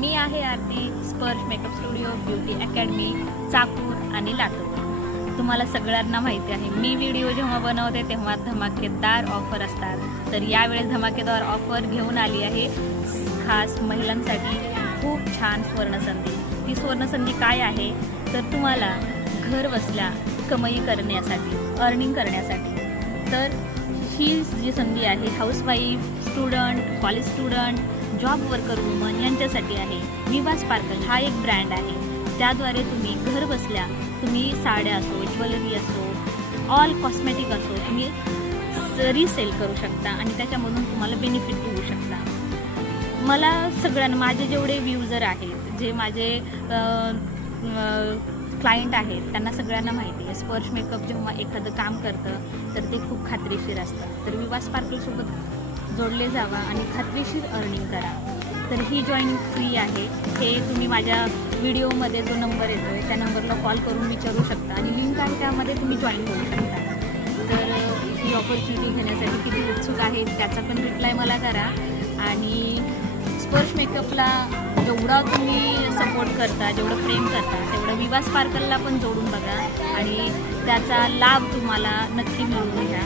मी आहे आरती, स्पर्श makeup studio beauty academy, Chakur आणि लातूर. तुम्हाला सगळ्यांना माहिती आहे, मी व्हिडिओ जेव्हा बनवते तेव्हा धमाकेदार ऑफर असतात. तर यावेळेस धमाकेदार ऑफर घेऊन आली आहे खास महिलांसाठी खूप छान स्वर्णसंधी. ती स्वर्णसंधी काय आहे तर तुम्हाला घर बसल्या कमाई करण्यासाठी, अर्निंग करण्यासाठी. तर ही जी संधी आहे housewife, student, college student, job worker woman यांच्यासाठी आहे. विवा स्पार्कल हा एक ब्रँड आहे. त्याद्वारे तुम्ही घर बसल्या तुम्ही साड्या असो, ज्वेलरी असो, ऑल कॉस्मेटिक असो तुम्ही रिसेल करू शकता आणि त्याच्यामधून तुम्हाला बेनिफिट होऊ शकता. मला सगळ्यांना, माझे जेवढे व्ह्यूजर आहेत, जे माझे क्लायंट आहेत, त्यांना सगळ्यांना माहिती आहे स्पर्श मेकअप जेव्हा एखादं काम करतं तर ते खूप खात्रीशीर असतं. तर विवा स्पार्कलसोबत जोडले जावा आणि खात्रीशीर अर्निंग करा. तर ही जॉईनिंग फ्री आहे. हे तुम्ही माझ्या व्हिडिओमध्ये जो नंबर येतो आहे त्या नंबरला कॉल करून विचारू शकता आणि लिंक आहे त्यामध्ये तुम्ही जॉईन करू शकता. तर ही ऑपॉर्च्युनिटी घेण्यासाठी किती उत्सुक आहेत त्याचा पण रिप्लाय मला करा. आणि स्पर्श मेकअपला जेवढा तुम्ही सपोर्ट करता, जेवढं प्रेम करता, तेवढं विवा स्पार्कलला पण जोडून बघा आणि त्याचा लाभ तुम्हाला नक्की मिळवून घ्या.